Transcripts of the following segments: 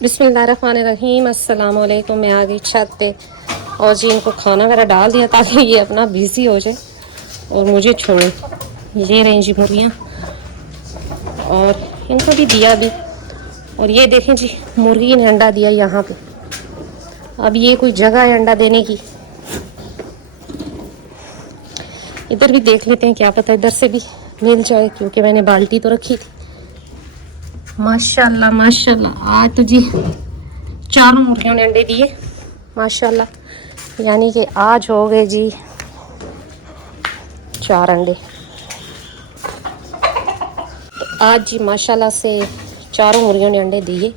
बिस्मिल्लाहिर्रहमानिर्रहीम। अस्सलाम वालेकुम। मैं आ गई छत पे और जी इनको खाना वगैरह डाल दिया ताकि ये अपना बिज़ी हो जाए और मुझे छोड़े। ये रही जी मुर्गियाँ और इनको भी दिया भी। और ये देखें जी मुर्गी ने अंडा दिया यहाँ पे। अब ये कोई जगह है अंडा देने की। इधर भी देख लेते हैं, क्या पता इधर से भी मिल जाए, क्योंकि मैंने बाल्टी तो रखी थी। माशाल्लाह माशाल्लाह, आज तो जी चारों मुर्गियों ने अंडे दिए माशाल्लाह। यानी कि आज हो गए जी 4 अंडे। तो आज जी माशाल्लाह से चारों मुर्गियों ने अंडे दिए।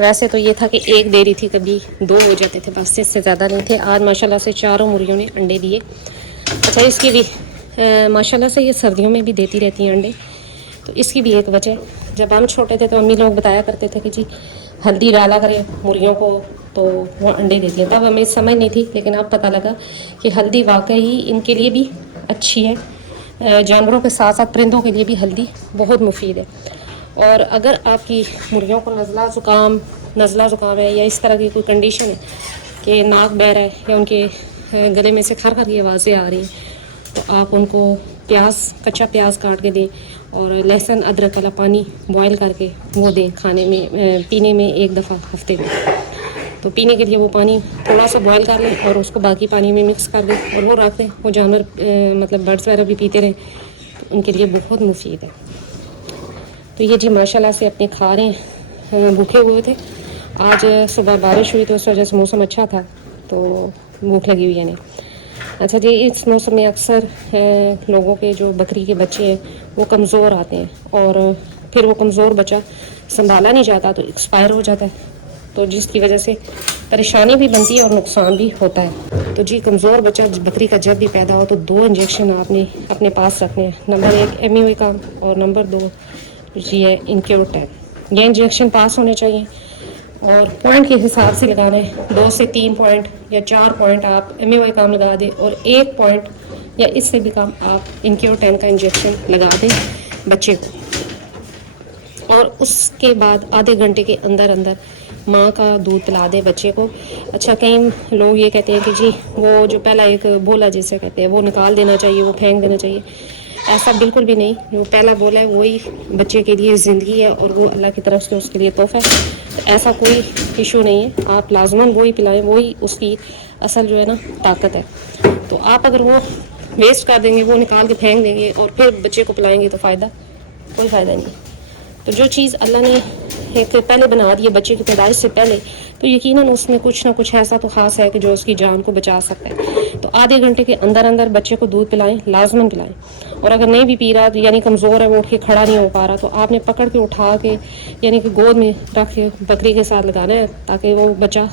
वैसे तो ये था कि एक दे रही थी, कभी 2 हो जाते थे, बस इससे ज़्यादा नहीं थे। आज माशाल्लाह से चारों मुर्गियों ने अंडे दिए। अच्छा, इसकी भी माशाल्लाह से ये सर्दियों में भी देती रहती हैं अंडे। तो इसकी भी एक वजह, जब हम छोटे थे तो अम्मी लोग बताया करते थे कि जी हल्दी डाला करें मुर्गियों को तो वो अंडे देती हैं। तब हमें समझ नहीं थी, लेकिन अब पता लगा कि हल्दी वाकई इनके लिए भी अच्छी है। जानवरों के साथ साथ परिंदों के लिए भी हल्दी बहुत मुफीद है। और अगर आपकी मुर्गियों को नज़ला ज़ुकाम है या इस तरह की कोई कंडीशन है कि नाक बह रहा है या उनके गले में से खर खर की आवाज़ें आ रही हैं, तो आप उनको कच्चा प्याज काट के दें और लहसुन अदरक वाला पानी बॉयल करके वो दें खाने में, पीने में एक दफ़ा हफ्ते में। तो पीने के लिए वो पानी थोड़ा सा बॉयल कर लें और उसको बाकी पानी में मिक्स कर दें और वो रख दें। वो जानवर मतलब बर्ड्स वगैरह भी पीते रहें, तो उनके लिए बहुत मुफीद है। तो ये जी माशाल्लाह से अपने खा रहे हैं, भूखे हुए थे। आज सुबह बारिश हुई तो उस वजह से मौसम अच्छा था, तो भूख लगी हुई है नहीं। अच्छा जी, इस मौसम में अक्सर लोगों के जो बकरी के बच्चे हैं वो कमज़ोर आते हैं और फिर वो कमज़ोर बच्चा संभाला नहीं जाता तो एक्सपायर हो जाता है, तो जिसकी वजह से परेशानी भी बनती है और नुकसान भी होता है। तो जी कमज़ोर बच्चा बकरी का जब भी पैदा हो तो 2 इंजेक्शन आपने अपने पास रखने हैं। नंबर 1 एमयूए का और नंबर 2 जी है इनक्योटेक। ये इंजेक्शन पास होने चाहिए और पॉइंट के हिसाब से लगाना है। 2 से 3 पॉइंट या 4 पॉइंट आप एमयूआई काम लगा दें और 1 पॉइंट या इससे भी कम आप इनक्योटेन का इंजेक्शन लगा दें बच्चे को। और उसके बाद आधे घंटे के अंदर अंदर माँ का दूध पिला दें बच्चे को। अच्छा, कई लोग ये कहते हैं कि जी वो जो पहला एक बोला जिसे कहते हैं वो निकाल देना चाहिए, वो फेंक देना चाहिए। ऐसा बिल्कुल भी नहीं। जो पहला बोला है वही बच्चे के लिए ज़िंदगी है और वो अल्लाह की तरफ से उसके लिए तोहफ़ा है। तो ऐसा कोई इशू नहीं है, आप लाजमन वही पिलाएं, वही उसकी असल जो है ना ताकत है। तो आप अगर वो वेस्ट कर देंगे, वो निकाल के फेंक देंगे और फिर बच्चे को पिलाएंगे तो कोई फ़ायदा नहीं। तो जो चीज़ अल्लाह ने एक पहले बना दी है बच्चे की पैदाइश से पहले, तो यकीनन उसमें कुछ ना कुछ ऐसा तो ख़ास है कि जो उसकी जान को बचा सकता है। तो आधे घंटे के अंदर अंदर बच्चे को दूध पिलाएं, लाजमन पिलाएं। और अगर नहीं भी पी रहा यानी कमज़ोर है, वो उठ के खड़ा नहीं हो पा रहा, तो आपने पकड़ के उठा के यानी कि गोद में रख के बकरी के साथ लगाना है ताकि वो बच्चा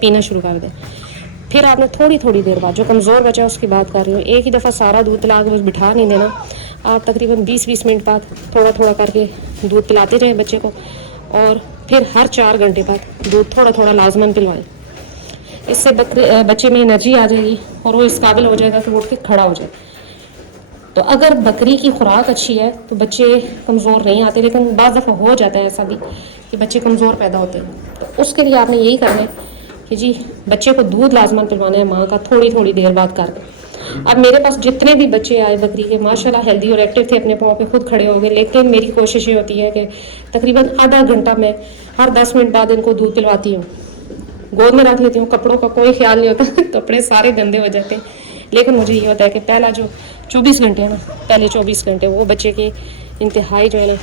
पीना शुरू कर दे। फिर आपने थोड़ी थोड़ी देर बाद, जो कमज़ोर बच्चा उसकी बात कर रही हूँ, एक ही दफ़ा सारा दूध पिला के बस बिठा नहीं देना। आप तकरीबन 20-20 मिनट बाद थोड़ा थोड़ा करके दूध पिलाते जाएं बच्चे को और फिर हर 4 घंटे बाद दूध थोड़ा थोड़ा लाजमन पिलवाएं। इससे बच्चे में एनर्जी आ जाएगी और वो इस काबिल हो जाएगा कि वो उठ के खड़ा हो जाए। तो अगर बकरी की खुराक अच्छी है तो बच्चे कमज़ोर नहीं आते, लेकिन बाज़ दफ़ा हो जाता है ऐसा भी कि बच्चे कमज़ोर पैदा होते हैं। तो उसके लिए आपने यही करना है कि जी बच्चे को दूध लाजमन पिलवाना है माँ का, थोड़ी थोड़ी देर बाद करके। अब मेरे पास जितने भी बच्चे आए बकरी के माशाल्लाह हेल्दी और एक्टिव थे, अपने पाँव पे खुद खड़े हो गए। लेकिन मेरी कोशिश ये होती है कि तकरीबन आधा घंटा में हर 10 मिनट बाद इनको दूध पिलवाती हूँ, गोद में रख लेती हूँ। कपड़ों का कोई ख्याल नहीं होता कपड़े सारे गंदे हो जाते हैं, लेकिन मुझे ये होता है कि पहला जो 24 घंटे है ना, पहले 24 घंटे वो बच्चे के इंतहाई जो है ना,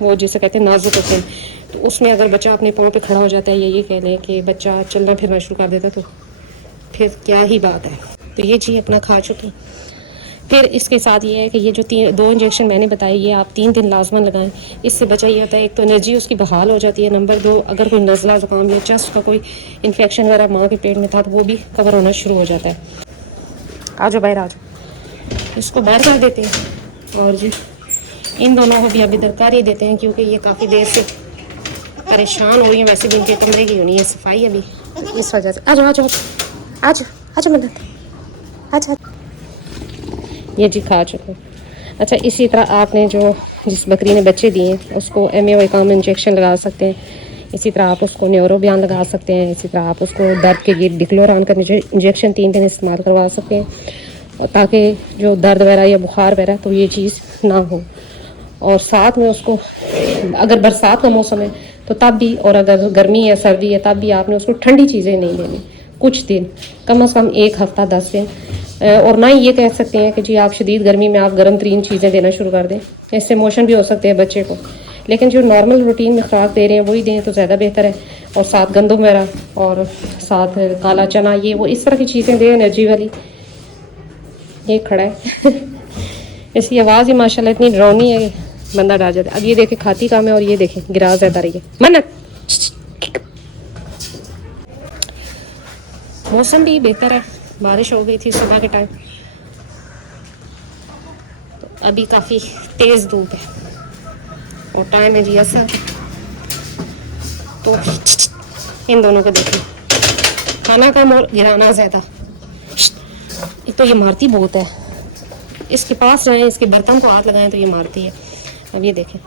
वो जिसे कहते हैं नाजुक होते हैं। तो उसमें अगर बच्चा अपने पाँव पे खड़ा हो जाता है या ये कह लें कि बच्चा चलना फिरना शुरू कर देता, तो फिर क्या ही बात है। तो ये चीज़ अपना खा चुकी। फिर इसके साथ ये है कि ये जो 2 इंजेक्शन मैंने बताए ये आप 3 दिन लाजमन लगाएं। इससे बच्चा ये होता है, एक तो एनर्जी उसकी बहाल हो जाती है, नंबर 2 अगर कोई नज़ला ज़ुकाम या चेस्ट का कोई इन्फेक्शन वगैरह माँ के पेट में था तो वो भी कवर होना शुरू हो जाता है। आ जाओ बाहर, आ जाओ। इसको बाहर कर देते हैं और जी इन दोनों को भी अभी इधर कर ही देते हैं, क्योंकि ये काफ़ी देर से परेशान हो रही हैं। वैसे भी इनके कमरे की होनी है सफाई अभी, इस वजह से। आ जाओ आ जाओ आ जाओ आ जाओ मदद, अच्छा ये जी खा चुके। अच्छा, इसी तरह आपने जो जिस बकरी ने बच्चे दिए उसको एमए काम इंजेक्शन लगा सकते हैं, इसी तरह आप उसको न्यूरोबियान लगा सकते हैं। इसी तरह आप उसको दर्द के लिए डिक्लोरान का इंजेक्शन 3 दिन इस्तेमाल करवा सकते हैं, और ताकि जो दर्द वगैरह या बुखार वगैरह तो ये चीज़ ना हो। और साथ में उसको, अगर बरसात का मौसम है तो तब भी, और अगर गर्मी या सर्दी है तब भी आपने उसको ठंडी चीज़ें नहीं देनी कुछ दिन, कम से कम 1 हफ़्ता 10 दिन। और ना ही ये कह सकते हैं कि जी आप शदीद गर्मी में आप गर्म तरीन चीज़ें देना शुरू कर दें, इससे मोशन भी हो सकते हैं बच्चे को। लेकिन जो नॉर्मल रूटीन में खुराक दे रहे हैं वही दें तो ज़्यादा बेहतर है। और साथ गंदम वगैरह और साथ काला चना, ये वो इस तरह की चीज़ें दें एनर्जी वाली। ये खड़ा है इसकी आवाज़ ही माशाल्लाह इतनी डरावनी है, बंदा डर जाता है। अब ये देखे खाती काम है, और ये देखे गिरा ज़्यादा रही है। मन्नत, मौसम भी बेहतर है, बारिश हो गई थी सुबह के टाइम, तो अभी काफ़ी तेज़ धूप है और टाइम है जी असर। तो इन दोनों को देखिए, खाना कम और गिराना ज़्यादा। एक तो ये मारती बहुत है, इसके पास रहें, इसके बर्तन को हाथ लगाएं तो ये मारती है। अब ये देखें,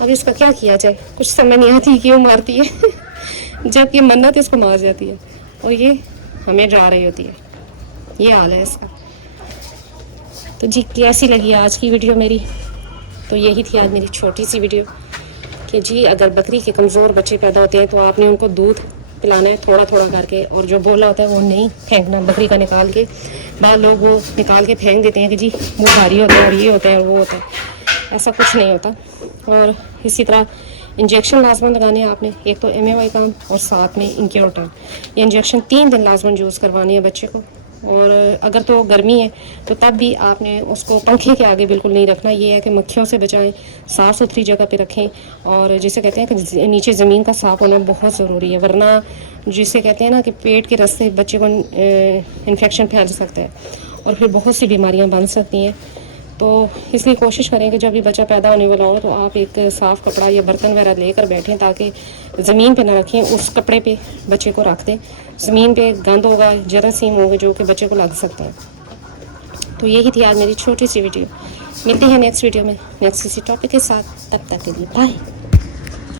अब इसका क्या किया जाए, कुछ समझ नहीं आती क्यों मारती है जबकि मन्नत इसको मार जाती है और ये हमें डरा रही होती है। ये हाल है इसका। तो जी कैसी लगी आज की वीडियो मेरी? तो यही थी आज मेरी छोटी सी वीडियो कि जी अगर बकरी के कमज़ोर बच्चे पैदा होते हैं तो आपने उनको दूध पिलाना है थोड़ा थोड़ा करके, और जो बोला होता है वो नहीं फेंकना बकरी का निकाल के। बाद लोग वो निकाल के फेंक देते हैं कि जी वो भारी होता है और ये होता है और वो होता है, ऐसा कुछ नहीं होता। और इसी तरह इंजेक्शन लाजमन लगाने हैं आपने, एक तो MAY काम और साथ में इंक्योरटन। ये इंजेक्शन 3 दिन लाजमन यूज़ करवाने हैं बच्चे को। और अगर तो गर्मी है तो तब भी आपने उसको पंखे के आगे बिल्कुल नहीं रखना। ये है कि मक्खियों से बचाएं, साफ़ सुथरी जगह पे रखें, और जिसे कहते हैं कि नीचे ज़मीन का साफ़ होना बहुत ज़रूरी है, वरना जिसे कहते हैं ना कि पेट के रास्ते बच्चे को इन्फेक्शन फैल सकता है और फिर बहुत सी बीमारियां बन सकती हैं। तो इसलिए कोशिश करें कि जब भी बच्चा पैदा होने वाला हो तो आप एक साफ़ कपड़ा या बर्तन वगैरह लेकर बैठें, ताकि ज़मीन पे ना रखें, उस कपड़े पे बच्चे को रख दें। ज़मीन पे गंद होगा, जरासीम होगा जो कि बच्चे को लग सकता है। तो यही थी आज मेरी छोटी सी वीडियो। मिलते हैं नेक्स्ट वीडियो में नेक्स्ट किसी टॉपिक के साथ, तब तक के लिए बाय।